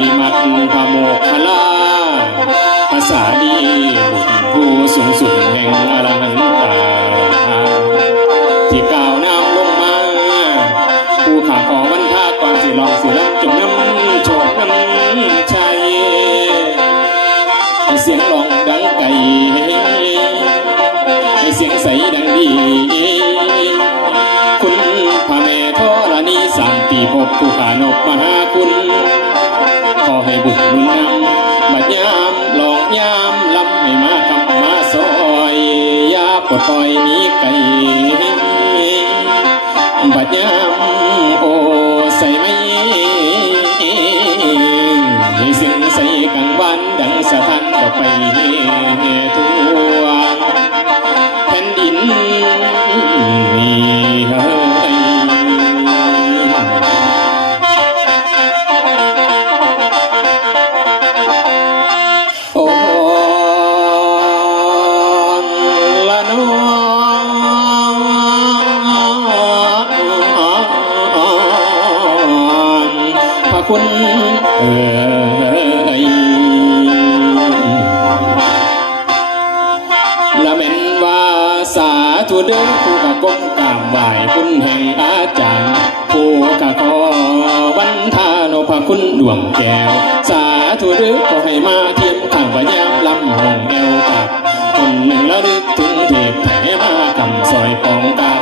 ริมัติพระโมกขลาภาษาดีบุญผู้สูงสุดแห่งอรหันตาที่ก้าวนำลงมาผู้ข้าขอวันท่าก่อนสิลองสิลำจงน้ำโชคน้ำชัยให้เสียงร้องดังไก่ให้เสียงใสดังดีคุณพระแม่ธรณีสามปีพบผู้ขานบมหาคุณขอให้บุญนุนนำบัดยามหลอกยามลำให้มาคำมาซอยยาปลดปล่อยนี้ไก่บัดยามโอใส่ไม่ให้เสียงใส่กังวันดังสะท้านออกไปทั่วแผ่นดินนี่เฮ้ยโอ้ละน้องพระคุณละเม็นว่าสาธุเด้อผู้กะก้มกราบไหว้คุณแห่งอาจารย์ผู้กะขอวันทานพระคุณดวงแก้วสาธุเด้อขอให้มาเทียมข้างพญามลำห้องแอวกับคนหนึ่งระลึกถึงเทพไถมาคำซอยปองกับ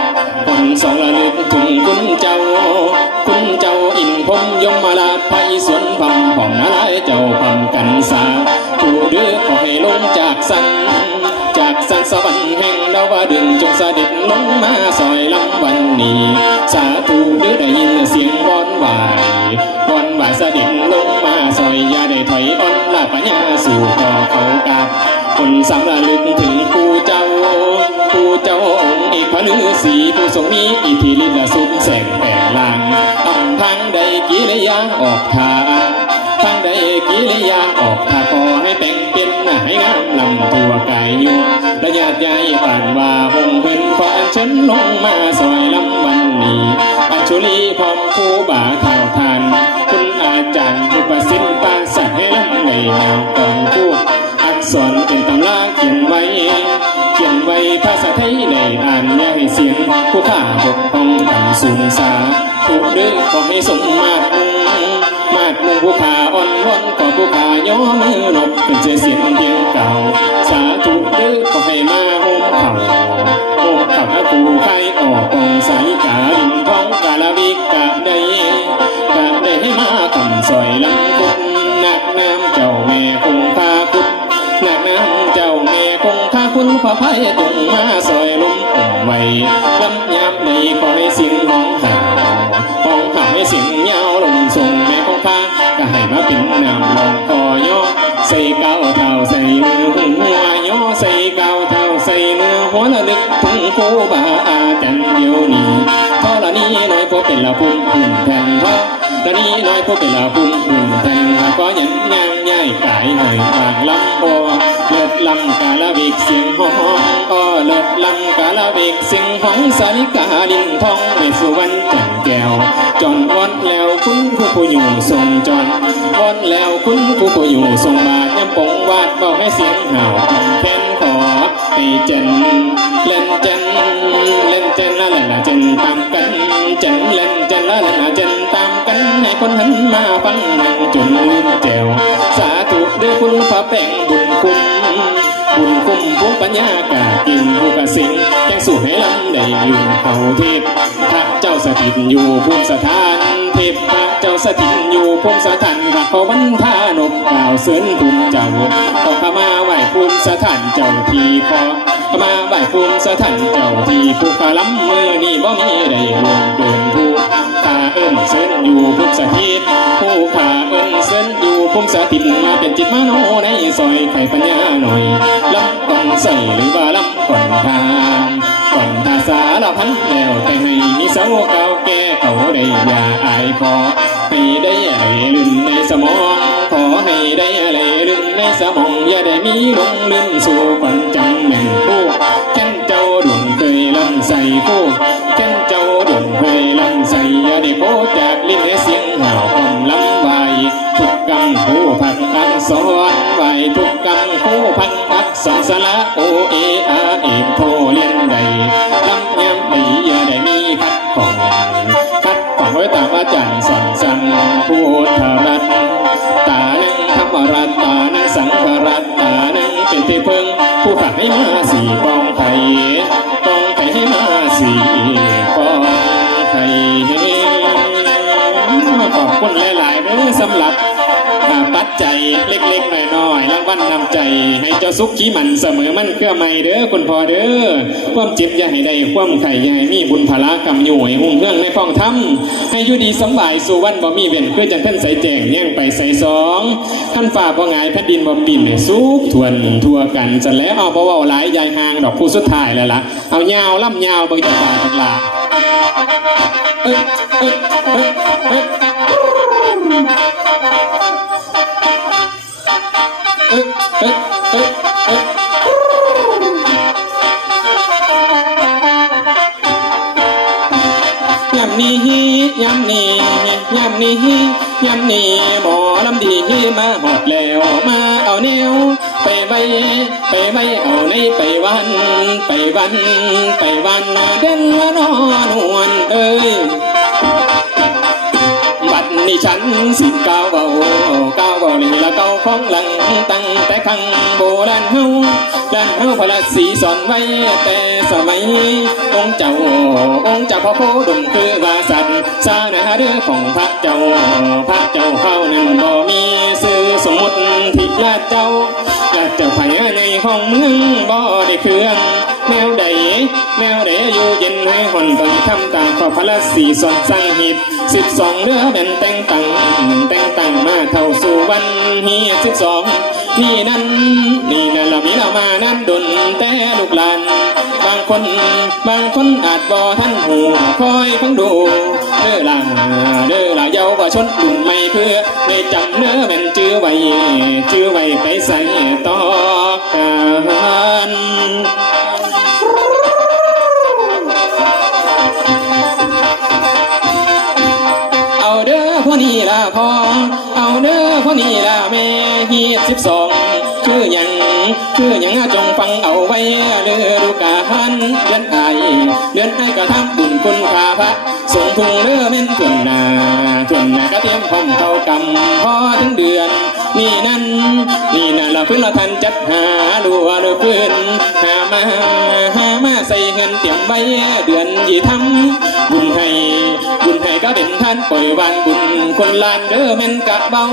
คนสองระลึกถึงคุณเจ้าอินพรหมยมราชไพศาลพำผ่องนารายเจ้าพำกันสาผู้เด้อขอให้ลงจากสันสวรรค์แห่งดาวดึงจงเสด็จลงมาซอยลำวันนี้สาธุเด้อได้ยินเสียงวอนไหวเสด็จลงมาซอยอย่าได้ถอยอ่อนลาปัญญาสู่ต่อเขากับคนสำระลึกถึงผู้เจ้าองค์เอกพระฤาษีผู้ทรงมีอิทธิฤทธิ์และสุขแสงแปลงลางทางใดกิริยาออกทางใดกิริยาออกทาขอให้แต่งเป็นให้งามลำตัวกายโยระยะใหญ่ป่านว่าหงเพิ่นขออัญเชิญลงมาซอยลำวันนี้อัญชุลีพร้อมผู้บ่าข่าวทานคุณอาจารย์ผู้ประสิทธิ์ปานสัตว์ให้ลำในแนวก่อนผู้อักษรเป็นตำราเขียนไว้ภาษาไทยได้อ่านอย่าให้เสียงผู้ข้าบกพร่องต่ำสูงสาทุกเรื่องขอให้สมมาตรมุงผู้ขาอ่อนวอนขอผู้ขาย่อมือนบเป็นเสียงเพียงเก่าสาธุเด้อขอให้มาโฮมเข่าผู้ไข่ออกกองสายกาดินท้องกาลาวิกะได้ให้มาคำซอยลำคุดนักน้ำเจ้าแม่คงคาคุดนักน้ำเจ้าแม่คงคาคุณพระภัยตรงมาซอยลมอ่มไว้ลำยามในขอให้เสียงห้องห่าวให้เสียงยาวลมส่งแม่คงคาก็ให้มาเป็นน้ำลองคอย่อใส่เก้าเท้าใส่เนื้อหัวย่อใส่เก้าเท้าใส่เนื้อหัวระลึกถึงครูบาอาจารย์เดียวนี้เท่าละนี้น้อยพบเป็นละพุ่มแทงเท่าละนี้น้อยพบเป็นละพุ่มแทงก็ยันงามย่ายกายหอยปากลำโอเลิศลำกาลวิกเสียงห้องเลิศลำกาลวิกเสียงห้องสาลิกาดินทองในสุวรรณจันแก้วจอนวอนแล้วคุณผู้อยู่ทรงจอนวอนแล้วคุณผู้อยู่ทรงบาทยำปงวาดบอกให้เสียงห่าวคำแค้นขอให้เจนเล่นเจนละเล่นเจนตามกันเจนเล่นเจนละเล่นเจนตามกันให้คนหันมาฟังนั่งจนลืมแจวสาธุเด้อคุณพระแป้งบุญคุ้มผู้ปัญญากากินผู้กสิงแจ้งสู่ให้ลำได้ยืนเขาเทพพระเจ้าสถิตอยู่ภูมิสถานเทพพระเจ้าสถิตอยู่ภูมิสถานพระเขาบรรทานกกล่าวเสริญภูมิเจ้าขอขมาไหว้ภูมิสถานเจ้าที่ขอขมาไหว้ภูมิสถานเจ้าที่ผู้ขาล้ำมือนี่บ่มีได้ลวงเกินผู้ข้าเอิ้นเสริญอยู่ภูมิสถิตผู้ข้าเอิ้นเสริญอยู่ภูมิสถิตมาเป็นจิตมโนในซอยไข่ปัญญาหน่อยลำก่อนใส่หรือว่าลำก่อนทางก่อนทาสารพันแล้วแต่ให้มีเสาเก่าแก่เขาได้อย่าอายขอให้ได้อะไรลื่นในสมองขอให้ได้อะไรลื่นในสมองอย่าได้มีลงลื่นสู่ฝันจังแม่นผู้แค่นเจ้าดวงเคยลำใส่ผู้แค่นเจ้าดวงเคยลำใส่อย่าได้โคจากลิ้นให้เสียงห่าวความลำใบทุกกรรม สอนไหวทุกกรรมคู่พันอักษรสละโอเออาเอกโทเลียนใดลำยำดีอย่าได้มีคัดของไว้ตามอาจารย์สอนสั่งพุทธรัตน์ตาหนึ่งธรรมรัตน์ตาหนึ่งสังฆรัตน์ตาหนึ่งเป็นที่พึ่งผู้ขัดให้มาสี่ปองไข่ให้มาสี่ปองไข่ขอบคุณหลายๆเด้อสำหรับปัจจัยเล็กๆน้อยๆรางวัลนำใจให้เจ้าสุขขี้มันเสมอมันเครื่อไม่เด้อคุณพ่อเด้อความเจ็บอย่าให้ได้ความไข่อย่าให้มีบุญพลากรรมอยู่ให้หุ่งเรื่องในฟ้องทำให้อยู่ดีสบายสู่วันบ่มีเวียนเพื่อจะท่านใส่แจงแย่งไปใส่สองท่านฝ่าบ่หงายแผ่นดินบ่ปิ่นสูบทวนทั่วกันจะแล้วเอาบ่เว้าหลายยายห่างดอกผู้สุดท้ายแล้วล่ะเอายาวล่ำยาวบางทีป่าตลายำนี้หมอลำดีมาหอดแล้วมาเอาแนวไปไว้เอาในไปวันเด่นละนอนวลเอ้ยบัดนี้ฉันสิก้าวเบานี่ละเก่าของหลังตั้งแต่ครั้งโบราณเฮาพระศรีสอนไว้แต่สมัยองค์เจ้าพระโคดมคือว่าสัตว์สานาเรือของพระเจ้าเขานั้นบ่มีสื่อสมมุติทิศละเจ้าภายในห้องเมืองบ่ได้เครื่องแนวใดอยู่เย็นให้หอนต้องทำตามข้อพระศรีสอนสร้างหิต12เรือเป็นแต่งตั้งมาเท่าสู่วันฮี12นี่นั่นเรามีเรามานั้นดนแต่ลูกหลานบางคนอาจบ่ท่านหูคอยฟังดูเด้อล่ะเยาวชนรุ่นใหม่เพื่อได้จำเนื้อแม่นจื้อไว้ไปใส่ต่อกันเอาเด้อพวกนี้ล่ะพ่อเอาเด้อพวกนี้ล่ะแม่ฮีด12คือหยังจงฟังเอาไว้เด้อลูกกาหันเดือนไอ้ก็ทำบุญคุณค่าพระส่งทุ่งเด้อเม่นทวนนาก็เตรียมพร้อมเข้ากำพอถึงเดือนนี่นั่นเราพื้นเราทันจัดหาลัวเดือพื้นหามาใส่เงินเตรียมไว้เดือนยี่ทำบุญให้ก็เป็นท่านปล่อยวานบุญคนลานเด้อแม่นกะเบา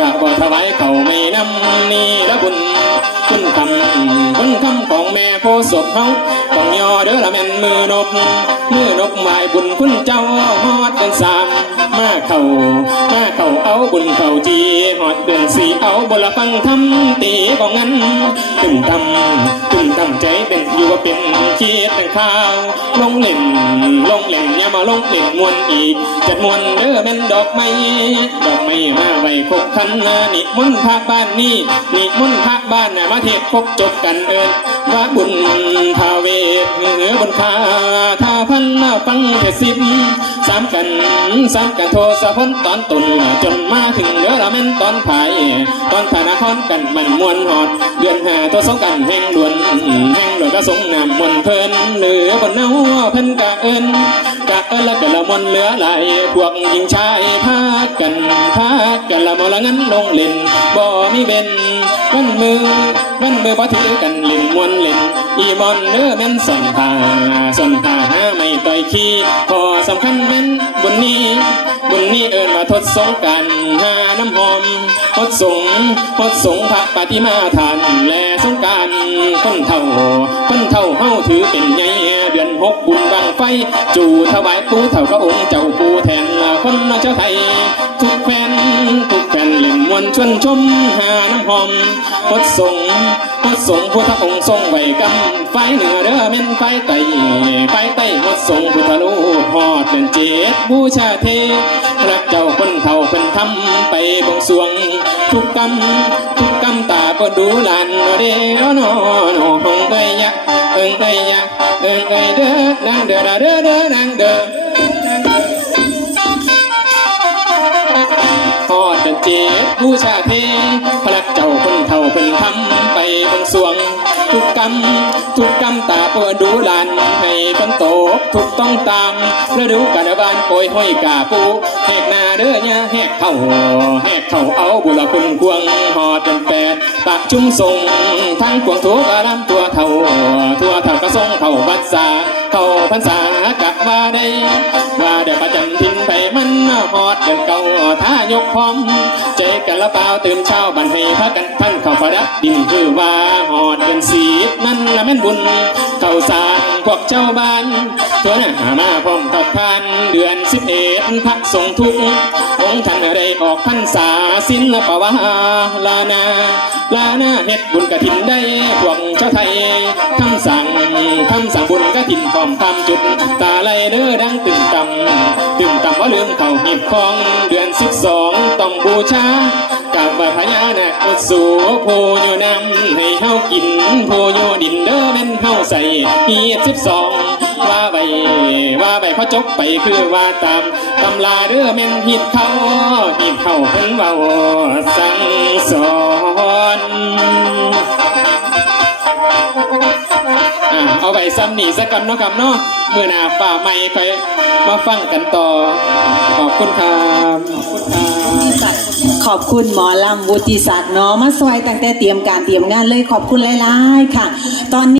กะบ่ถวายเขาไม่นำนี่ละบุญคุณคำของแม่โพศพเฮาต้องย่อเด้อละแม่นมือนบไหวบุญคุณเจ้าฮอดเดือน3มาเข้าเอาบุญเข้าจีฮอดเดือน4เอาบุญละฟังทำตีบ่งั้นตึมทำใจเป็นอยู่ว่าเป็นคิดแต่ข้าวลงเล่นอย่ามาลงเล่นมวนอีกจัดมวนเด้อแม่นดอกไม้มาไว้คบคันนิมนต์พระบ้านนี่นิมนต์พระบ้านมาเทศพบจบกันว่าบุญพาเวทบนพาท่าพันฟังแค่3กันโทสะพ้นตอนตุนจนมาถึงเด้อละแม่นตอนภายนครกันมันมวนหอดเดือน5ตัวสงกันแห่งด่วนก็สงน้ำมวนเพลินเหลือบนเนาเพิ่นกะเอิญแล้วก็ละมวนเหลือไหลพวกหญิงชายพากันละมอละงั้นลงเล่นบ่มีเบนวันมือบ่ถือกันเล่นมวนเล่นอีบอนเด้อแม่นส่อนผ้าหาไม่ต่อยขี้พอสำคัญแม่นบุญนี้เอิ้นว่าทดสงกันหาน้ำหอมทดสงพระปฏิมาทานและสงการคนเท่าเฮาถือเป็นใหญ่เดือน6บุญบังไฟจูถวายปู่เท่าพระองค์เจ้าปู่แทนคนเจ้าไทยทุกแฟนเล่นมวนชวนชมหาน้ำหอมทดสงพุทธองค์ทรงไว้กำไฟเหนือเด้อแม่นไฟไต่ทดสงพุทธลูกฮอดเดือน7บูชาเทรักเจ้าคนเฒ่าเพิ่นทำไปบวงสรวงทุกกรรมตาก็ดูหลานเด้อนอห้องเอ้ยยะเอ้ยเด้อนางเด้อนางเด้อฮอดเดือน7บูชาเทพระ กเจ้าคนเท่าเป็นทำไปบางสวงทุกกรรมตาเปิดดูหลานให้คนโตทุกต้องตามฤดูกาลบานโอยห้อยกาปูแหกหน้าเด้อเนี่ยแหกเข้าเอาบุรคุณควงหอดเป็นแปดปากชุ่มทรงทั้งควงทั่วกะลำตัวเท่ากระทรงเข้าบัดษาเข้าพรรษากะว่าได้ประจำทินไปมันหอดเดินเก่าท่ายกพร้อมใจกันละเปล่าตื่นเช้าบันให้พักกันท่านเข้าประดับดินคือว่าหอดเดินสีนั่นละแม่นบุญเข้าสร้างพวกเจ้าบ้านทั่วหน้ามาพร้อมตัดพันเดือน11พักส่งทุกองค์ท่านได้ออกพรรษาศิลปวาลานาเฮ็ดบุญกฐินได้พวกเจ้าไทยคำสั่งบุญกฐินพร้อมความจุดตาไหลเด้อดังตึงต่ำว่าลืมเข้าหีบของเดือน12ต้องบูชากับพญานาคสู่โพโยนำให้เฮากินโพโยดินเด้อแม่นเฮาใส่หีบ12ว่าไปพอจบไปคือว่าตามตำลาเด้อแม่นหีบเข้าเพิ่นเว้าสั่งสอนเอาไว้ซ้ำนี่สักกันเนาะครับเนาะมื้อหน้าฝ่าใหม่ค่อยมาฟังกันต่อขอบคุณครับขอบคุณหมอลำวุฒิศักดิ์เนาะมาซอยตั้งแต่เตรียมการเตรียมงานเลยขอบคุณหลายๆค่ะตอนนี้